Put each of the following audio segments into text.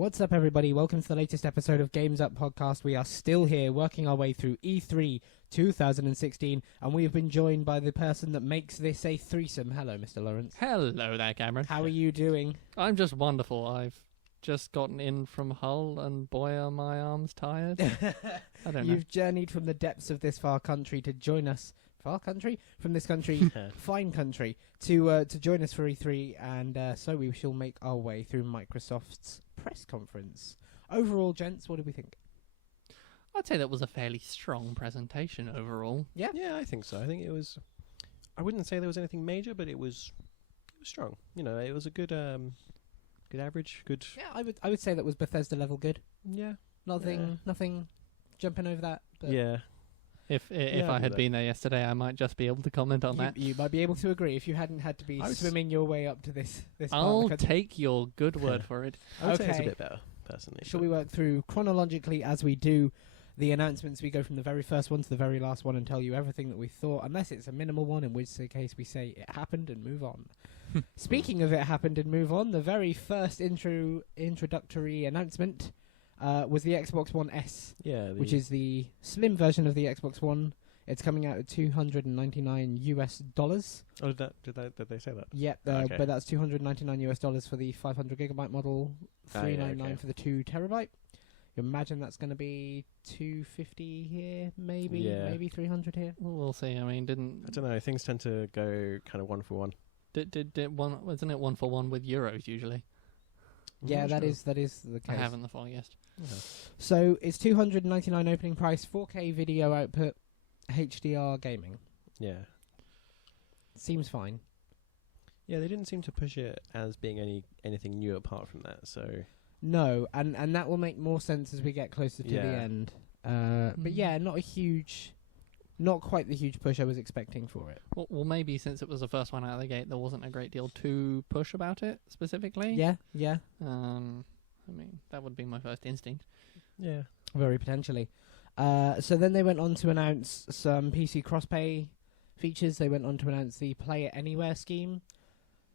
What's up, everybody? Welcome to the latest episode of Games Up Podcast. We are still here, working our way through E3 2016, and we have been joined by the person that makes this a threesome. Hello, Mr. Lawrence. Hello there, Cameron. How are you doing? I'm just wonderful. I've just gotten in from Hull, and boy, are my arms tired. I don't know. You've journeyed from the depths of this far country to join us. Far country? From this country, fine country, to join us for E3, and so we shall make our way through Microsoft's press conference. Overall, gents, what did we think? I'd say that was a fairly strong presentation overall. Yeah? Yeah, I think so. I think it was... I wouldn't say there was anything major, but it was strong. You know, it was a good good average, good... Yeah, I would say that was Bethesda level good. Yeah. Nothing jumping over that. But Yeah. If I had been there yesterday, I might just be able to comment on that. You might be able to agree if you hadn't had to be swimming your way up to this part I'll of the country. take your good word for it. I would say it's a bit better, personally. Shall we work through chronologically as we do the announcements? We go from the very first one to the very last one and tell you everything that we thought, unless it's a minimal one, in which case we say it happened and move on. Speaking of it happened and move on, the very first introductory announcement was the Xbox One S, which is the slim version of the Xbox One. It's coming out at $299. Oh, did they say that? Yeah, Okay. but that's $299 for the 500 gigabyte model, $399 okay. for the 2 terabyte. You imagine that's going to be $250 here, maybe 300 here. Well, we'll see. I mean, I don't know. Things tend to go kind of one for one. Did one? Wasn't it 1 for 1 with euros usually? Yeah, that is the case. I haven't the far yes. Okay. So it's $299 opening price, 4K video output, HDR gaming. Yeah. Seems fine. Yeah, they didn't seem to push it as being anything new apart from that, so... No, and that will make more sense as we get closer to the end. But yeah, not quite the huge push I was expecting for it. Well, maybe since it was the first one out of the gate, there wasn't a great deal to push about it specifically. Yeah. I mean, that would be my first instinct. Yeah. Very potentially. So then they went on to announce some PC cross-pay features. They went on to announce the Play It Anywhere scheme,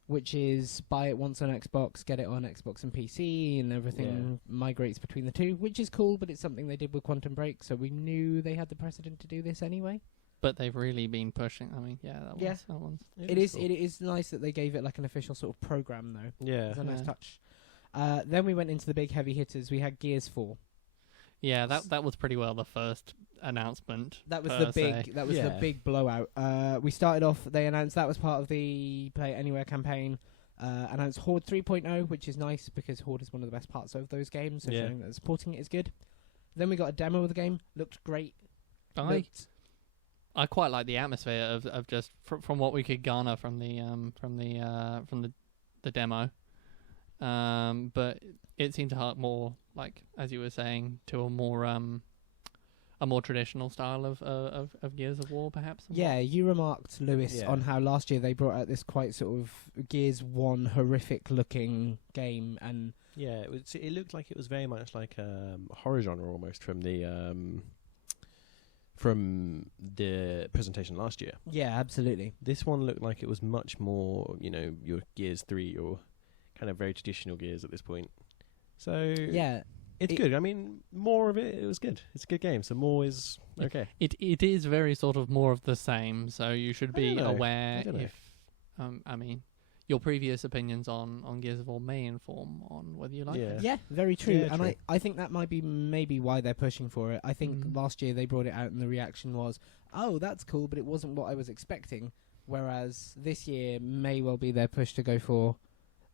which is buy it once on Xbox, get it on Xbox and PC, and everything migrates between the two, which is cool, but it's something they did with Quantum Break, so we knew they had the precedent to do this anyway. But they've really been pushing. I mean, that one's... It is nice that they gave it like an official sort of program, though. Yeah. It's a nice touch. Then we went into the big heavy hitters. We had Gears 4. Yeah, that was pretty well the first announcement. That was the big blowout. We started off. They announced that was part of the Play It Anywhere campaign. Announced Horde 3.0, which is nice because Horde is one of the best parts of those games. So showing that supporting it is good. Then we got a demo of the game. Looked great. I quite like the atmosphere of just from what we could garner from the demo. But it seemed to hark more, like as you were saying, to a more traditional style of Gears of War, perhaps. Yeah, you remarked, Lewis, on how last year they brought out this quite sort of Gears 1 horrific looking game, and it looked like it was very much like a horror genre almost from the presentation last year. Yeah, absolutely. This one looked like it was much more, your Gears 3, your kind of very traditional Gears at this point. So yeah, it's good. I mean, more of it was good. It's a good game, so more is okay. It is very sort of more of the same, so you should be aware if... I mean, your previous opinions on Gears of War may inform on whether you like it. Yeah, very true. Yeah, and true. I think that might be maybe why they're pushing for it. I think last year they brought it out and the reaction was, oh, that's cool, but it wasn't what I was expecting. Whereas this year may well be their push to go for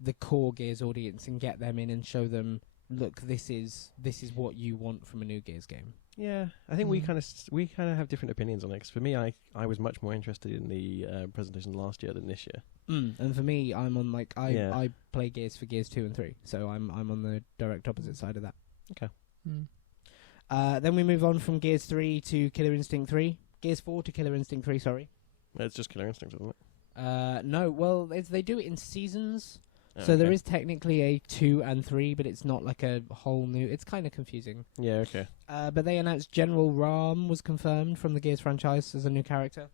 the core Gears audience and get them in and show them, look, this is what you want from a new Gears game. Yeah, I think we kind of have different opinions on it. 'Cause for me, I was much more interested in the presentation last year than this year. And for me, I'm on I play Gears for Gears 2 and 3, so I'm on the direct opposite side of that. Okay. Then we move on from Gears 3 to Killer Instinct 3. Gears 4 to Killer Instinct 3, sorry. It's just Killer Instinct, isn't it? No, well, they do it in seasons. So there is technically a 2 and 3, but it's not like a whole new... It's kind of confusing. Yeah, okay. But they announced General Rahm was confirmed from the Gears franchise as a new character.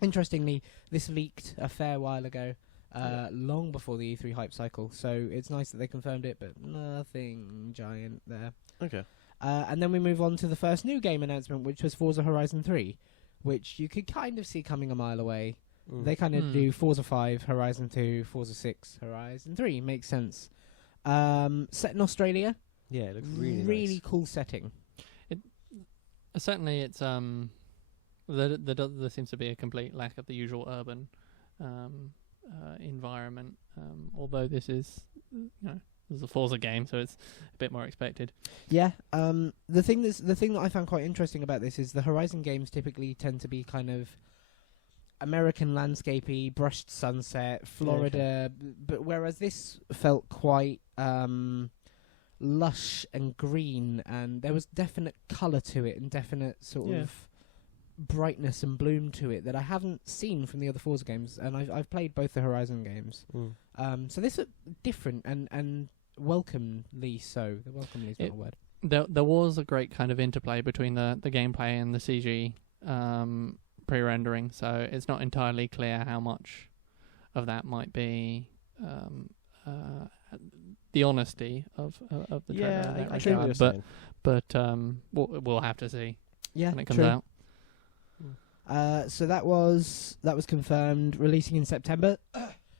Interestingly, this leaked a fair while ago, long before the E3 hype cycle. So it's nice that they confirmed it, but nothing giant there. Okay. And then we move on to the first new game announcement, which was Forza Horizon 3, which you could kind of see coming a mile away. They kind of do Forza 5, Horizon 2, Forza 6, Horizon 3. Makes sense. Set in Australia. Yeah, it looks really Really cool setting. Certainly, it's there seems to be a complete lack of the usual urban environment. Although this is, this is a Forza game, so it's a bit more expected. Yeah. The thing that I found quite interesting about this is the Horizon games typically tend to be kind of American landscapey, brushed sunset, Florida, but whereas this felt quite lush and green, and there was definite colour to it and definite sort of brightness and bloom to it that I haven't seen from the other Forza games, and I've played both the Horizon games. So this looked different and welcomely so. The welcomely is not a word. There was a great kind of interplay between the gameplay and the CG pre-rendering, so it's not entirely clear how much of that might be the honesty of the trailer in that regard. But we'll have to see when it comes out. So that was confirmed, releasing in September.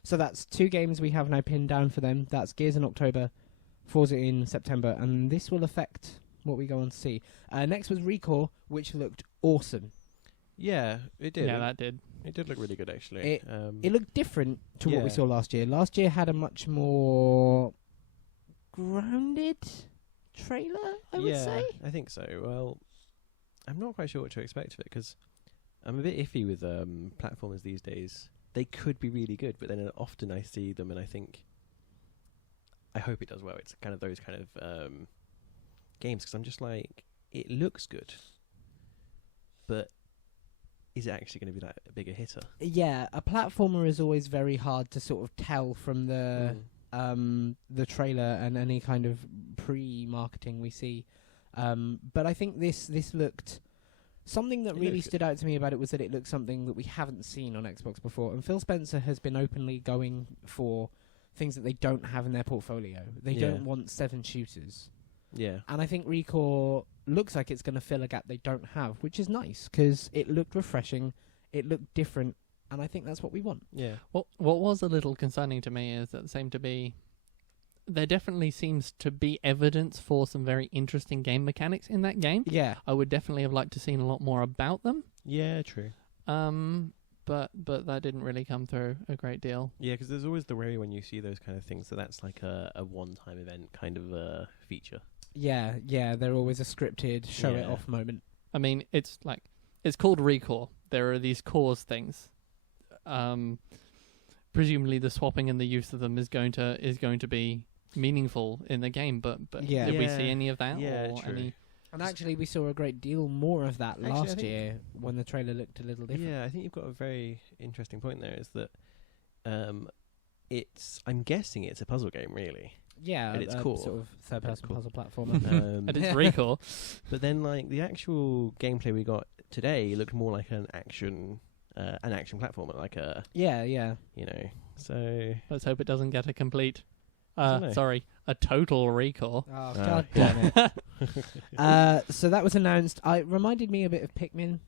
So that's 2 games we have now pinned down for them. That's Gears in October, Forza in September, and this will affect what we go on to see. Next was Recore, which looked awesome. Yeah, it did. Yeah, that did. It did look really good, actually. It looked different to what we saw last year. Last year had a much more grounded trailer, I would say. I think so. Well, I'm not quite sure what to expect of it, because I'm a bit iffy with platformers these days. They could be really good, but then often I see them and I think, I hope it does well. It's kind of those kind of games, because I'm just like, it looks good, but is it actually going to be like a bigger hitter? Yeah, a platformer is always very hard to sort of tell from the trailer and any kind of pre-marketing we see. But I think this looked... Something that really stood out to me about it was that it looked something that we haven't seen on Xbox before. And Phil Spencer has been openly going for things that they don't have in their portfolio. They don't want 7 shooters. Yeah. And I think Recore looks like it's going to fill a gap they don't have, which is nice, because it looked refreshing, it looked different, and I think that's what we want. Yeah. What was a little concerning to me is that there definitely seems to be evidence for some very interesting game mechanics in that game. Yeah. I would definitely have liked to seen a lot more about them. Yeah, true. But that didn't really come through a great deal. Yeah, because there's always the worry when you see those kind of things that that's like a one-time event kind of feature. Yeah, they're always a scripted show-it-off moment. I mean, it's called Recore. There are these cores things. Presumably the swapping and the use of them is going to be meaningful in the game, but did we see any of that? Yeah, or true. And actually, we saw a great deal more of that last year when the trailer looked a little different. Yeah, I think you've got a very interesting point there, is that I'm guessing it's a puzzle game, really. Yeah, and it's cool. Sort of third-person puzzle platformer. And it's Recore. But then, like, the actual gameplay we got today looked more like an action platformer, like a... Yeah. You know, so... Let's hope it doesn't get a complete... know. a total Recore. Oh, God damn it. So that was announced. It reminded me a bit of Pikmin.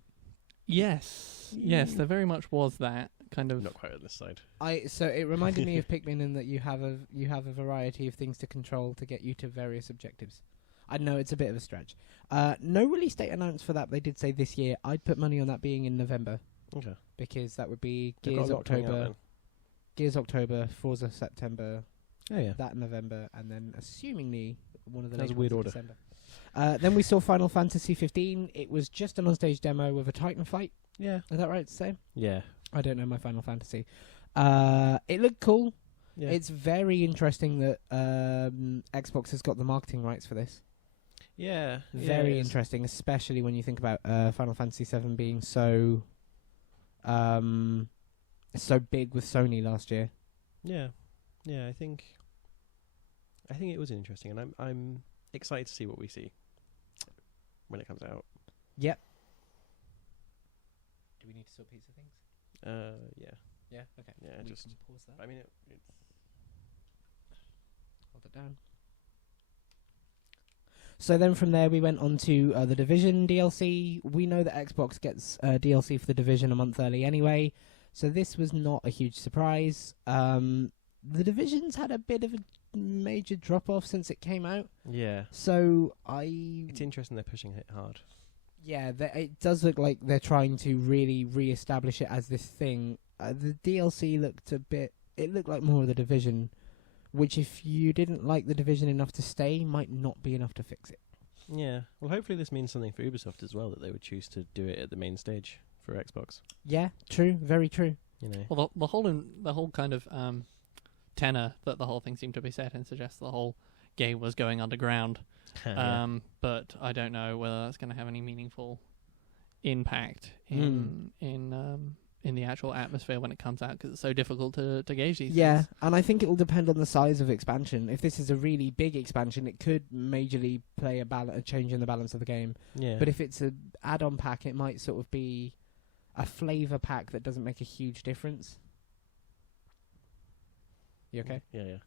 Yes, there very much was that kind of... Not quite on this side. So it reminded me of Pikmin in that you have a variety of things to control to get you to various objectives. I know it's a bit of a stretch. No release date announced for that. They did say this year. I'd put money on that being in November. Okay. Because that would be They've got Gears a lot coming out October, then. Gears October, Forza September, Oh yeah. that November, and then assumingly one of the That's later a weird ones in order. December. Then we saw Final Fantasy 15. It was just an on-stage demo with a Titan fight. Yeah. Is that right to say? Yeah. I don't know my Final Fantasy. It looked cool. Yeah. It's very interesting that Xbox has got the marketing rights for this. Yeah. Very interesting, especially when you think about Final Fantasy 7 being so big with Sony last year. Yeah. Yeah, I think it was interesting, and I'm excited to see what we see when it comes out. Yep. Do we need to sort pizza things? Yeah. Yeah. Okay. Yeah, We just. can pause that. I mean, it's. Hold it down. So then from there we went on to the Division DLC. We know that Xbox gets DLC for the Division a month early anyway, so this was not a huge surprise. The Division's had a bit of a major drop-off since it came out, Yeah. so It's interesting they're pushing it hard. Yeah, it does look like they're trying to really re-establish it as this thing. The DLC looked it looked like more of the Division, which if you didn't like the Division enough to stay, might not be enough to fix it. Yeah. Well, hopefully this means something for Ubisoft as well, that they would choose to do it at the main stage for Xbox. Yeah, true, very true. You know. Well, the whole kind of tenor that the whole thing seemed to be set in suggests the whole game was going underground. Yeah. But I don't know whether that's going to have any meaningful impact in the actual atmosphere when it comes out, because it's so difficult to gauge these Yeah, things. and I think it will depend on the size of expansion. If this is a really big expansion, it could majorly play a change in the balance of the game. Yeah. But if it's an add-on pack, it might sort of be a flavor pack that doesn't make a huge difference. You okay? Yeah.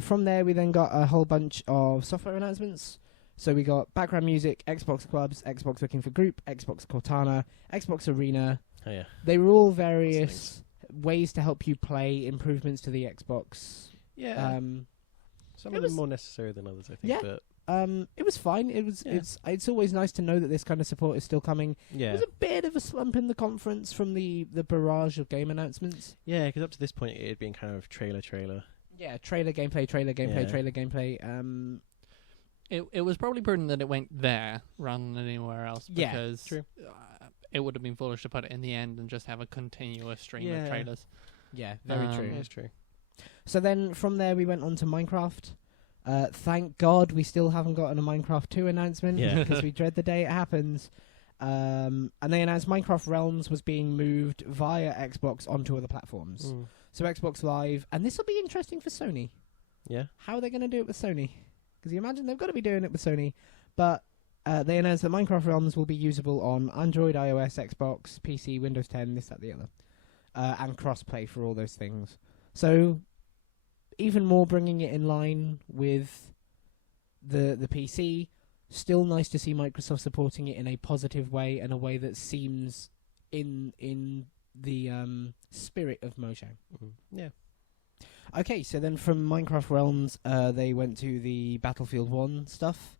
From there, we then got a whole bunch of software announcements. So we got background music, Xbox Clubs, Xbox Looking for Group, Xbox Cortana, Xbox Arena. Oh yeah. They were all various ways to help you play, improvements to the Xbox. Yeah. Some it of was- them more necessary than others, I think. Yeah. But it was fine. It's always nice to know that this kind of support is still coming. yeah. There was a bit of a slump in the conference from the barrage of game announcements. Yeah, because up to this point it had been kind of trailer. Yeah, trailer gameplay, Yeah. trailer gameplay. It was probably prudent that it went there rather than anywhere else, Yeah, because true. It would have been foolish to put it in the end and just have a continuous stream Yeah. of trailers. Yeah, very true. Yeah, it's true. So then from there we went on to Minecraft. Thank God we still haven't gotten a Minecraft 2 announcement, Yeah. because we dread the day it happens. And they announced Minecraft Realms was being moved via Xbox onto other platforms. Mm. So Xbox Live, and this will be interesting for Sony. Yeah. How are they going to do it with Sony? Because you imagine they've got to be doing it with Sony. But they announced that Minecraft Realms will be usable on Android, iOS, Xbox, PC, Windows 10, this, that, the other. And cross-play for all those things. So even more bringing it in line with the PC. Still nice to see Microsoft supporting it in a positive way, and a way that seems in the spirit of Mojang. Yeah. Okay, so then from Minecraft Realms, they went to the Battlefield 1 stuff.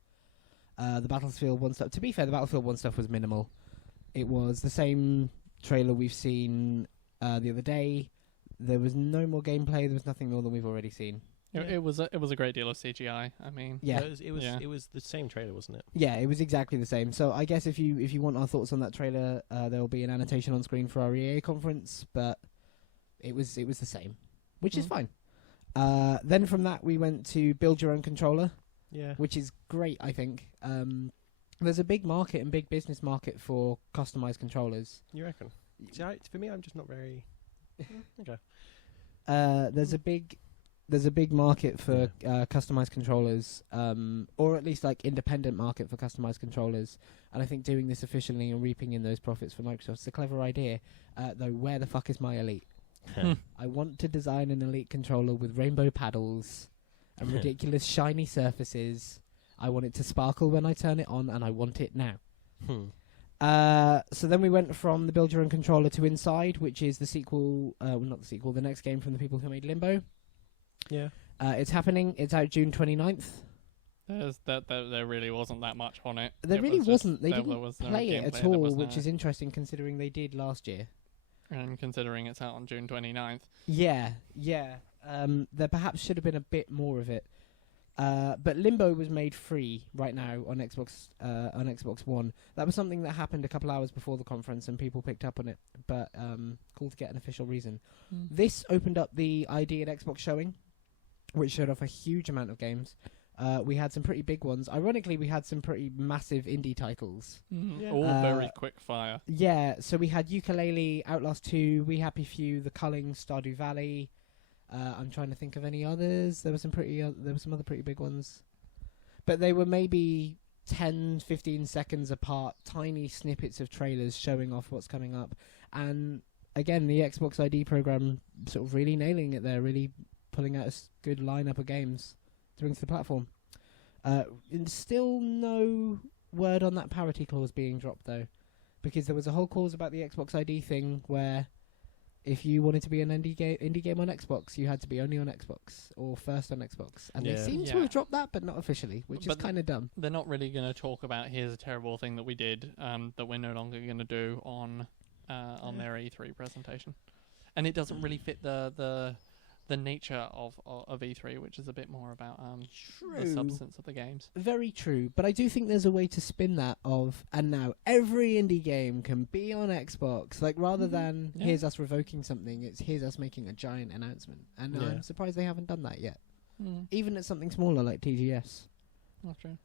The Battlefield 1 stuff. To be fair, the Battlefield 1 stuff was minimal. It was the same trailer we've seen the other day. There was no more gameplay. There was nothing more than we've already seen. It was a great deal of CGI. I mean, Yeah. It was the same trailer, wasn't it? Yeah, it was exactly the same. So I guess if you want our thoughts on that trailer, there will be an annotation on screen for our EA conference. But it was the same, which is fine. Then from that we went to build your own controller, Yeah. which is great. I think there's a big market and big business market for customized controllers. You reckon? See, for me, I'm just not very. Okay. There's a big market for customized controllers, or at least like independent market for customized controllers. And I think doing this officially and reaping in those profits for Microsoft is a clever idea. Though, where the fuck is my Elite? I want to design an Elite controller with rainbow paddles and ridiculous shiny surfaces. I want it to sparkle when I turn it on, and I want it now. So then we went from the Build Your Own Controller to Inside, which is the sequel, not the sequel, the next game from the people who made Limbo. Yeah. It's happening. It's out June 29th. There really wasn't that much on it. There It really was just- wasn't. They there didn't was no play it gameplay, at there all, was which no- is interesting considering they did last year. And considering it's out on June 29th. Yeah. There perhaps should have been a bit more of it. But Limbo was made free right now on Xbox One. That was something that happened a couple hours before the conference, and people picked up on it. But cool to get an official reason. This opened up the ID at Xbox showing, which showed off a huge amount of games. We had some pretty big ones. Ironically, we had some pretty massive indie titles. Mm-hmm. Yeah. All very quick fire. Yeah, so we had Yooka-Laylee, Outlast 2, We Happy Few, The Culling, Stardew Valley. I'm trying to think of any others. There were some other pretty big ones. But they were maybe 10, 15 seconds apart, tiny snippets of trailers showing off what's coming up. And again, the Xbox ID program sort of really nailing it there, really pulling out a good lineup of games to bring to the platform. And still no word on that parity clause being dropped, though, because there was a whole clause about the Xbox ID thing where if you wanted to be an indie game on Xbox, you had to be only on Xbox or first on Xbox. And they seem to have dropped that, but not officially, which is kind of dumb. They're not really going to talk about here's a terrible thing that we did that we're no longer going to do on their E3 presentation. And it doesn't really fit the nature of E3, which is a bit more about the substance of the games. Very true, but I do think there's a way to spin that and now every indie game can be on Xbox. Like, rather than here's us revoking something, it's here's us making a giant announcement. And I'm surprised they haven't done that yet. Even at something smaller like TGS. That's true.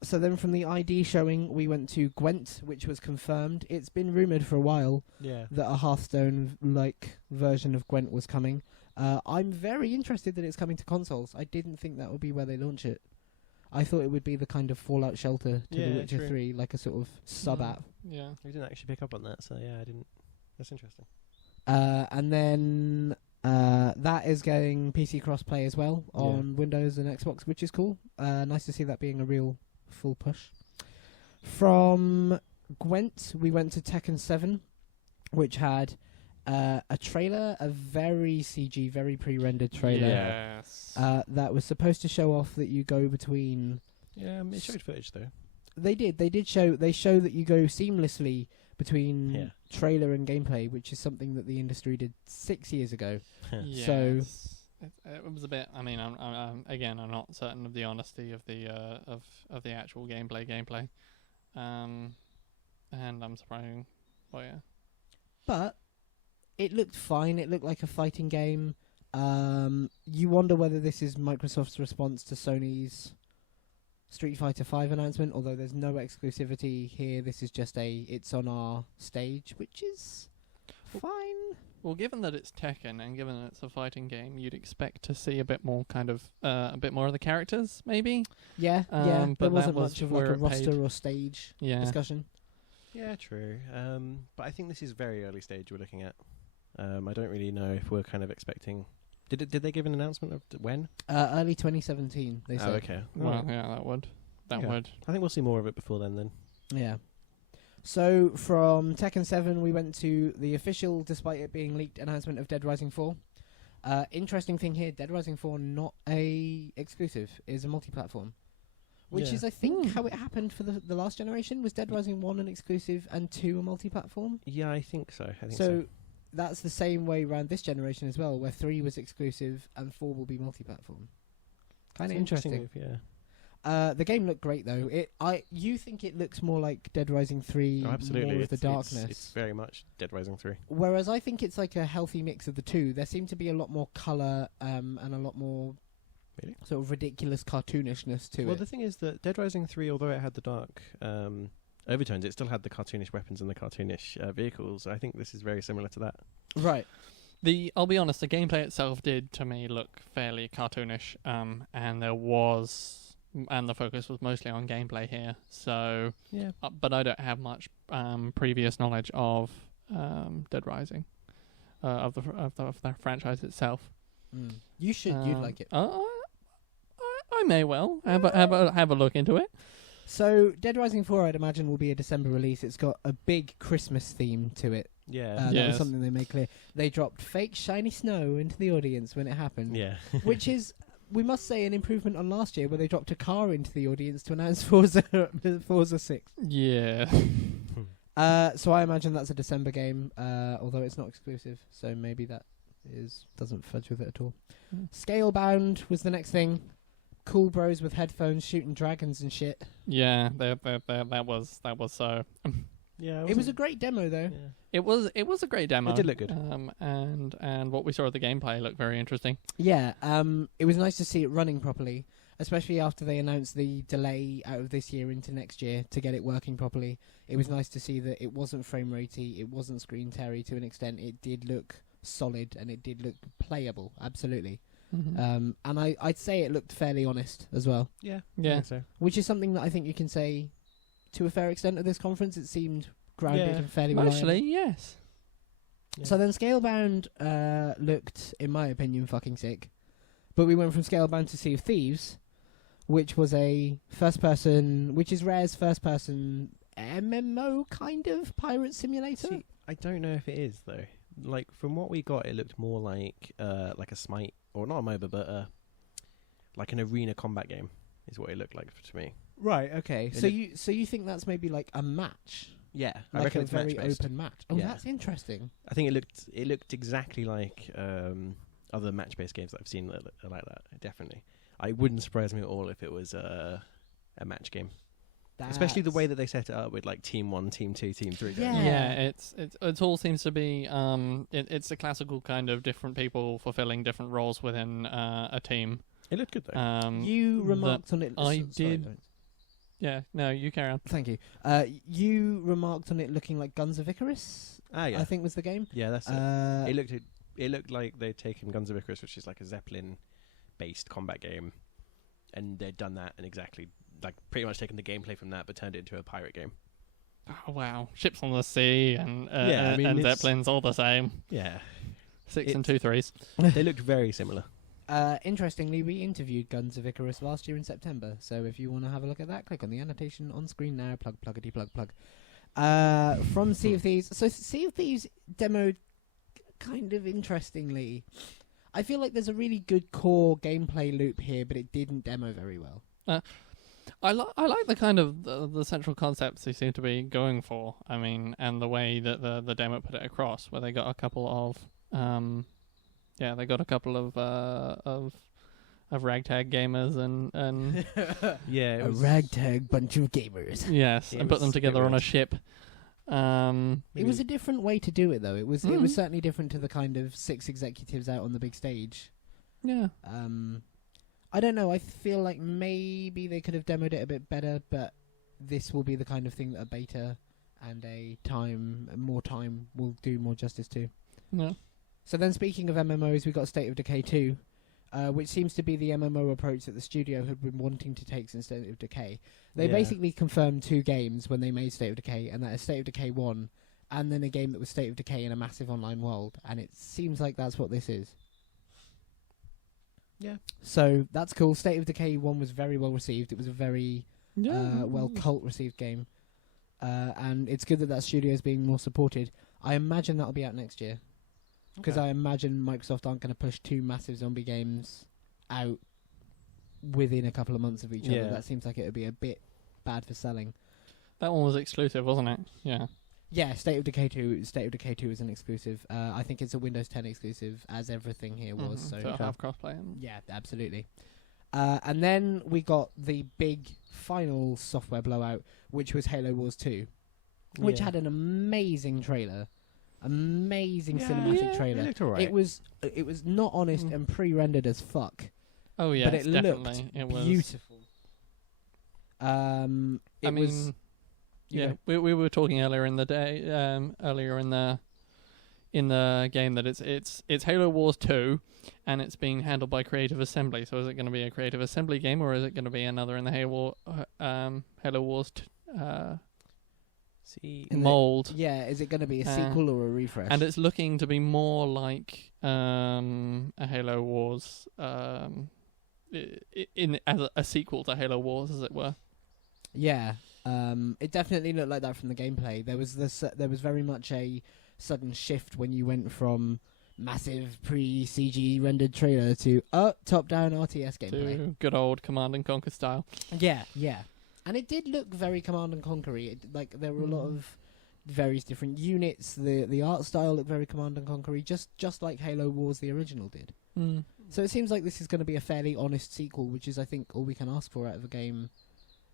So then from the ID showing, we went to Gwent, which was confirmed. It's been rumoured for a while that a Hearthstone-like version of Gwent was coming. I'm very interested that it's coming to consoles. I didn't think that would be where they launch it. I thought it would be the kind of Fallout shelter to The Witcher 3, like a sort of sub-app. Yeah. We didn't actually pick up on that, so I didn't. That's interesting. And then that is getting PC crossplay as well on Windows and Xbox, which is cool. Nice to see that being a real full push. From Gwent, we went to Tekken 7, which had a trailer, a very CG, very pre-rendered trailer. Yes. That was supposed to show off that you go between... Yeah, it showed footage, though. They show that you go seamlessly between trailer and gameplay, which is something that the industry did 6 years ago. Yes. So it was a bit. I mean, I'm not certain of the honesty of the actual gameplay, and I'm surprised. Well, yeah, but it looked fine. It looked like a fighting game. You wonder whether this is Microsoft's response to Sony's Street Fighter V announcement, although there's no exclusivity here. This is just it's on our stage, which is fine. Well, given that it's Tekken and given that it's a fighting game, you'd expect to see a bit more a bit more of the characters, maybe. Yeah. But there wasn't much of like a roster or stage discussion. Yeah, true. But I think this is very early stage we're looking at. I don't really know if we're kind of expecting... Did they give an announcement of when? Early 2017, they said. Oh, okay. Well, that would. I think we'll see more of it before then. Yeah. So, from Tekken 7, we went to the official, despite it being leaked, announcement of Dead Rising 4. Interesting thing here, Dead Rising 4 not a exclusive, is a multi-platform. Which is, I think, how it happened for the last generation. Was Dead Rising 1 an exclusive and 2 a multi-platform? Yeah, I think so. So that's the same way around this generation as well, where 3 was exclusive and 4 will be multi-platform. Kind of interesting. Move, yeah. The game looked great though. You think it looks more like Dead Rising 3, absolutely. more of the darkness. It's very much Dead Rising 3. Whereas I think it's like a healthy mix of the two. There seemed to be a lot more colour and a lot more sort of ridiculous cartoonishness to it. Well, the thing is that Dead Rising 3, although it had the dark overtones, it still had the cartoonish weapons and the cartoonish vehicles. I think this is very similar to that. Right. I'll be honest, the gameplay itself did to me look fairly cartoonish, and the focus was mostly on gameplay here. So, but I don't have much previous knowledge of Dead Rising, of the franchise itself. You should. You'd like it. I may well have a look into it. So, Dead Rising 4, I'd imagine, will be a December release. It's got a big Christmas theme to it. Yeah. That was something they made clear. They dropped fake shiny snow into the audience when it happened. Yeah. Which is, we must say, an improvement on last year where they dropped a car into the audience to announce Forza 6. Yeah. So I imagine that's a December game, although it's not exclusive, so maybe that doesn't fudge with it at all. Scalebound was the next thing. Cool bros with headphones shooting dragons and shit. Yeah, that was so. Yeah, it was a great demo though. Yeah. It was a great demo. It did look good. And what we saw of the gameplay looked very interesting. Yeah, it was nice to see it running properly, especially after they announced the delay out of this year into next year to get it working properly. It was nice to see that it wasn't frame ratey, it wasn't screen teary to an extent. It did look solid and it did look playable, absolutely. Mm-hmm. And I'd say it looked fairly honest as well. Yeah. I think so. Which is something that I think you can say to a fair extent at this conference. It seemed grounded and fairly reliable. Actually, yes. Yeah. So then Scalebound looked, in my opinion, fucking sick. But we went from Scalebound to Sea of Thieves, which was a first-person, which is Rare's first-person MMO kind of pirate simulator. See, I don't know if it is though. Like from what we got, it looked more like a Smite, or not a MOBA, but like an arena combat game is what it looked like to me. Right. Okay. So you think that's maybe like a match? Yeah, I Like reckon a it's very match-based. open match. Oh, Yeah. that's interesting. I think it looked exactly like other match-based games that I've seen that are like that. Definitely, I wouldn't surprise me at all if it was a match game. Especially the way that they set it up with like Team 1, Team 2, Team 3. Yeah. Yeah, it all seems to be it's a classical kind of different people fulfilling different roles within a team. It looked good though. You remarked on it. I sorry, did- Lawrence. Yeah, no, you carry on. Thank you. You remarked on it looking like Guns of Icarus. Yeah, I think was the game. yeah, that's it. Uh, It looked like they'd taken Guns of Icarus, which is like a Zeppelin-based combat game, and they'd done that and exactly like pretty much taken the gameplay from that, but turned it into a pirate game. Oh wow, ships on the sea and Yeah, I mean, and it's- zeppelins all the same. Yeah, 6 and It's- 2 3s. they looked very similar. Interestingly, we interviewed Guns of Icarus last year in September. So if you want to have a look at that, click on the annotation on screen now. Pluggity plug. From Sea of Thieves. So Sea of Thieves demoed kind of interestingly. I feel like there's a really good core gameplay loop here, but it didn't demo very well. I like the kind of the central concepts they seem to be going for. I mean, and the way that the demo put it across, where they got a couple of of ragtag gamers and Yeah, it A was, ragtag bunch of gamers. yes, It and put was them a bit together on a weird. ship. It was a different way to do it, though. It was Mm. certainly different to the kind of 6 executives out on the big stage. Yeah. I don't know. I feel like maybe they could have demoed it a bit better, but this will be the kind of thing that a beta and more time will do more justice to. No. So then, speaking of MMOs, we got State of Decay 2, which seems to be the MMO approach that the studio had been wanting to take since State of Decay. They Yeah. basically confirmed 2 games when they made State of Decay, and that is State of Decay 1, and then a game that was State of Decay in a massive online world, and it seems like that's what this is. Yeah. So that's cool. State of Decay 1 was very well received. It was a very cult received game, and it's good that that studio is being more supported. I imagine that'll be out next year, because Okay. I imagine Microsoft aren't going to push 2 massive zombie games out within a couple of months of each other. Yeah. That seems like it would be a bit bad for selling. That one was exclusive, wasn't it? Yeah. Yeah, State of Decay 2 is an exclusive. I think it's a Windows 10 exclusive, as everything here was. Mhm, So it'll have crossplay. yeah, absolutely. And then we got the big final software blowout, which was Halo Wars 2, which Yeah. had an amazing trailer, amazing Yeah, cinematic It trailer. looked alright. It was not honest Mm. and pre-rendered as fuck, Oh yeah, but it definitely. looked It was beautiful. It I mean, was, you yeah, know, we were talking earlier in the day, earlier in the game that it's Halo Wars 2, and it's being handled by Creative Assembly. So is it going to be a Creative Assembly game, or is it going to be another in the Halo Wars See, in the- mold? yeah. Is it going to be a Uh, sequel or a refresh? And it's looking to be more like a Halo Wars, as a sequel to Halo Wars, as it were. Yeah, it definitely looked like that from the gameplay. There was very much a sudden shift when you went from massive pre-CG rendered trailer to top-down RTS gameplay. To good old Command and Conquer style. Yeah, and it did look very Command and Conquer-y. Like there were a lot of various different units. The art style looked very Command and Conquer-y, just like Halo Wars the original did. Mm. So it seems like this is going to be a fairly honest sequel, which is, I think, all we can ask for out of a game.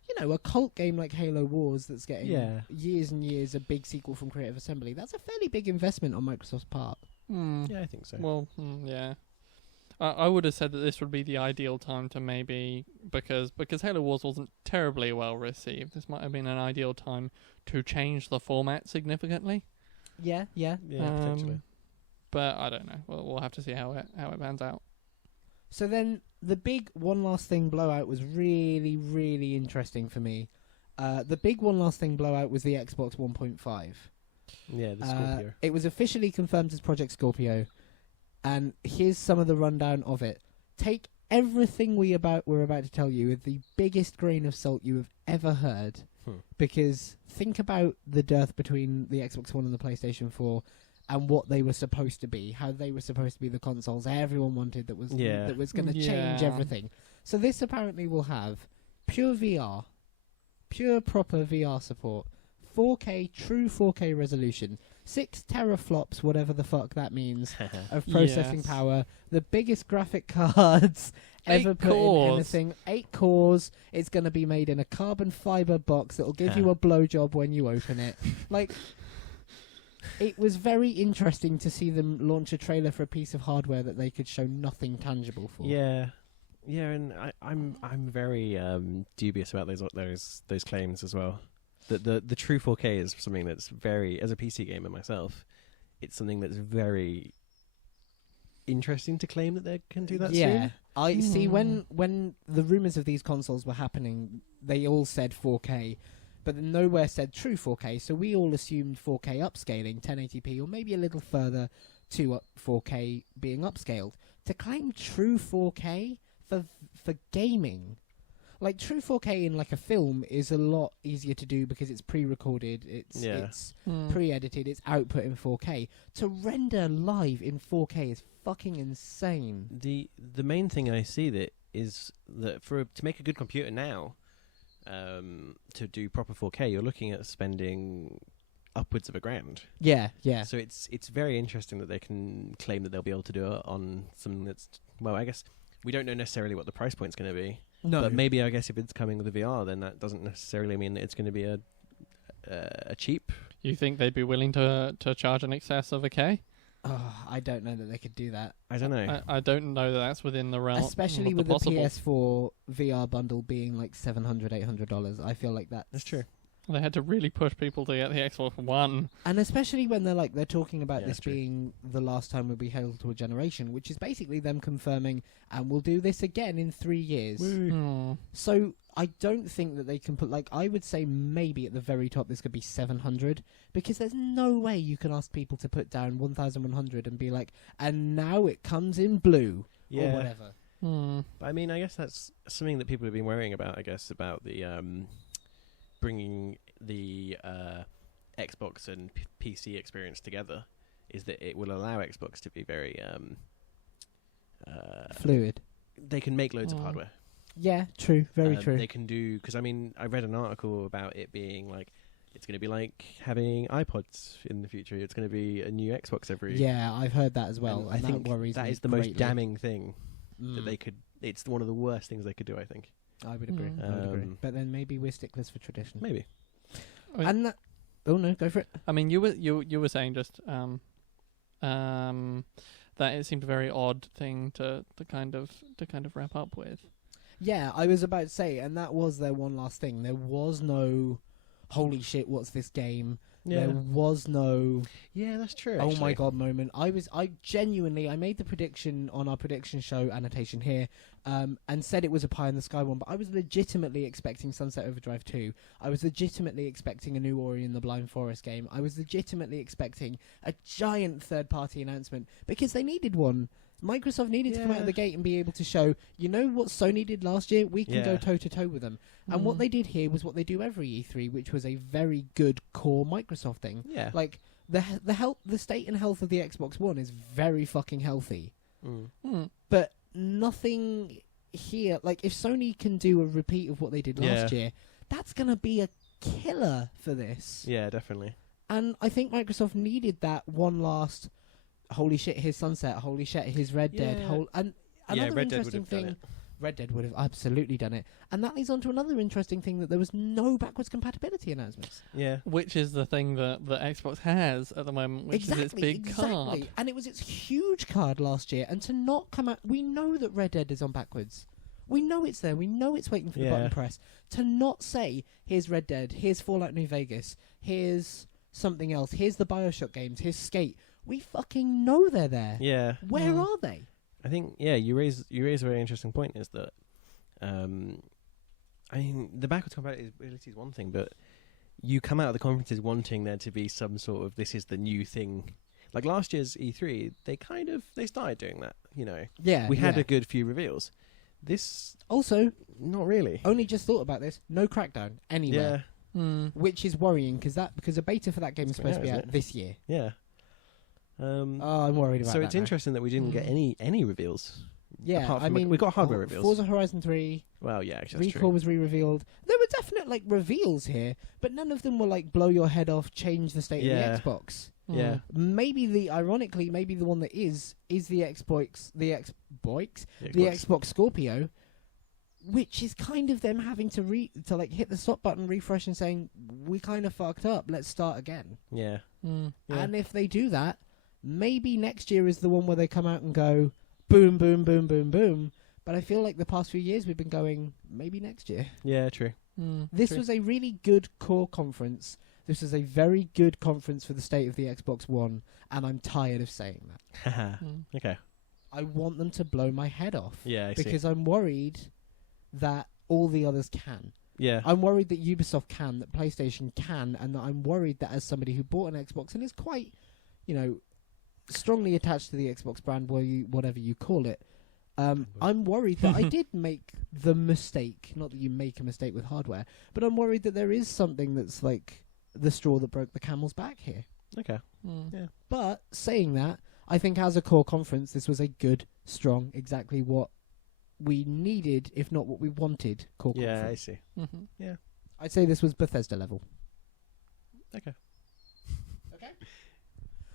You know, a cult game like Halo Wars that's getting years and years a big sequel from Creative Assembly. That's a fairly big investment on Microsoft's part. Mm. Yeah, I think so. Well, yeah. I would have said that this would be the ideal time to maybe, because Halo Wars wasn't terribly well received, this might have been an ideal time to change the format significantly. Yeah. Yeah, potentially. But I don't know. We'll have to see how it pans out. So then the big one last thing blowout was really, really interesting for me. The big one last thing blowout was the Xbox 1.5. Yeah, the Scorpio. It was officially confirmed as Project Scorpio, and here's some of the rundown of it. Take everything we're about to tell you with the biggest grain of salt you have ever heard, because think about the dearth between the Xbox One and the PlayStation 4 and what they were supposed to be, how they were supposed to be the consoles everyone wanted that was going to change everything. So this apparently will have pure VR, pure proper VR support, 4K, true 4K resolution, 6 teraflops, whatever the fuck that means, of processing power, the biggest graphic cards ever put in anything, 8 cores. It's going to be made in a carbon fiber box that will give you a blowjob when you open it. Like, it was very interesting to see them launch a trailer for a piece of hardware that they could show nothing tangible for. Yeah, and I'm very dubious about those claims as well. The true 4K is something that's very, as a PC gamer myself, it's something that's very interesting to claim that they can do that soon. I see when the rumours of these consoles were happening, they all said 4K, but nowhere said true 4K, so we all assumed 4K upscaling, 1080p, or maybe a little further to 4K being upscaled. To claim true 4K for gaming, like true 4K in like a film is a lot easier to do because it's pre-recorded, it's pre-edited, it's output in 4K. To render live in 4K is fucking insane. The main thing I see that is that to make a good computer now, to do proper 4K, you're looking at spending upwards of $1,000. Yeah. So it's very interesting that they can claim that they'll be able to do it on something that's, well, I guess we don't know necessarily what the price point's going to be. No. But maybe, I guess, if it's coming with a VR, then that doesn't necessarily mean that it's going to be a cheap. You think they'd be willing to charge in excess of $1,000? Oh, I don't know that they could do that. I don't know. I don't know that that's within the realm. Especially with the PS4 VR bundle being like $700, $800. I feel like that's true. They had to really push people to get the Xbox One. And especially when they're talking about this being the last time we'll be held to a generation, which is basically them confirming, and we'll do this again in 3 years. So I don't think that they can put, like, I would say maybe at the very top this could be 700, because there's no way you can ask people to put down 1,100 and be like, and now it comes in blue, or whatever. But I mean, I guess that's something that people have been worrying about, I guess, about the bringing the Xbox and PC experience together, is that it will allow Xbox to be very fluid. They can make loads of hardware. Yeah, true, very true. They can do, because I mean, I read an article about it being like, it's going to be like having iPods in the future. It's going to be a new Xbox every. Yeah, I've heard that as well. And I think that is the greatly. most damning thing that they could. It's one of the worst things they could do, I think. I would agree. But then maybe we're sticklers for tradition. Maybe. And that, oh no, go for it. I mean, you were saying just that it seemed a very odd thing to kind of wrap up with. Yeah, I was about to say, and that was their one last thing. There was no, holy shit, what's this game? Yeah. There was no, yeah, that's true. Oh my god moment. I made the prediction on our prediction show annotation here, and said it was a pie in the sky one, but I was legitimately expecting Sunset Overdrive 2. I was legitimately expecting a new Ori and the Blind Forest game. I was legitimately expecting a giant third-party announcement, because they needed one. Microsoft needed to come out of the gate and be able to show, you know what Sony did last year? We can go toe-to-toe with them. And what they did here was what they do every E3, which was a very good core Microsoft thing. Yeah. Like, the state and health of the Xbox One is very fucking healthy. But nothing here, like, if Sony can do a repeat of what they did last year, that's going to be a killer for this. Yeah, definitely. And I think Microsoft needed that one last... holy shit, here's Sunset, holy shit, here's Red Dead. And another interesting thing, Red Dead would have absolutely done it. And that leads on to another interesting thing, that there was no backwards compatibility announcements. Yeah. Which is the thing that Xbox has at the moment, which is its big card. And it was its huge card last year, and to not come out... We know that Red Dead is on backwards. We know it's there. We know it's waiting for the button press. To not say, here's Red Dead, here's Fallout New Vegas, here's something else, here's the Bioshock games, here's Skate... We fucking know they're there. Yeah. Where are they? I think, you raise a very interesting point, is that, I mean, the backwards compatibility is one thing, but you come out of the conferences wanting there to be some sort of this is the new thing. Like last year's E3, they started doing that. You know, we had a good few reveals. This also not really. Only just thought about this. No Crackdown anywhere. Yeah. Which is worrying because a beta for that game is supposed to be out this year. Yeah. I'm worried about that. So it's interesting that we didn't get any reveals. Yeah, I mean, we got hardware reveals. Forza Horizon 3. Well, yeah, actually, that's Recore true. was re-revealed. There were definite reveals here, but none of them were blow your head off, change the state of the Xbox. Yeah. Maybe the one that is the Xbox Scorpio, which is kind of them having to hit the stop button, refresh, and saying we kind of fucked up. Let's start again. Yeah. Yeah. And if they do that, maybe next year is the one where they come out and go boom, boom, boom, boom, boom. But I feel like the past few years we've been going maybe next year. Yeah, true. This was a really good core conference. This is a very good conference for the state of the Xbox One, and I'm tired of saying that. Okay. I want them to blow my head off. Yeah, I because see. I'm worried that all the others can. Yeah. I'm worried that Ubisoft can, that PlayStation can, and that I'm worried that as somebody who bought an Xbox and is quite, strongly attached to the Xbox brand, whatever you call it, I'm worried that I did make the mistake. Not that you make a mistake with hardware, but I'm worried that there is something that's like the straw that broke the camel's back here. Okay. Yeah. But saying that, I think as a core conference, this was a good, strong, exactly what we needed, if not what we wanted, core conference. Yeah, I see. Mm-hmm. Yeah. I'd say this was Bethesda level. Okay.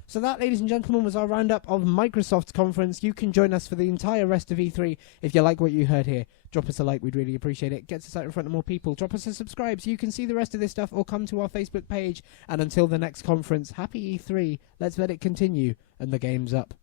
So that, ladies and gentlemen, was our roundup of Microsoft's conference. You can join us for the entire rest of E3. If you like what you heard here, drop us a like. We'd really appreciate it. Gets us out in front of more people. Drop us a subscribe so you can see the rest of this stuff or come to our Facebook page. And until the next conference, happy E3. Let's let it continue. And the game's up.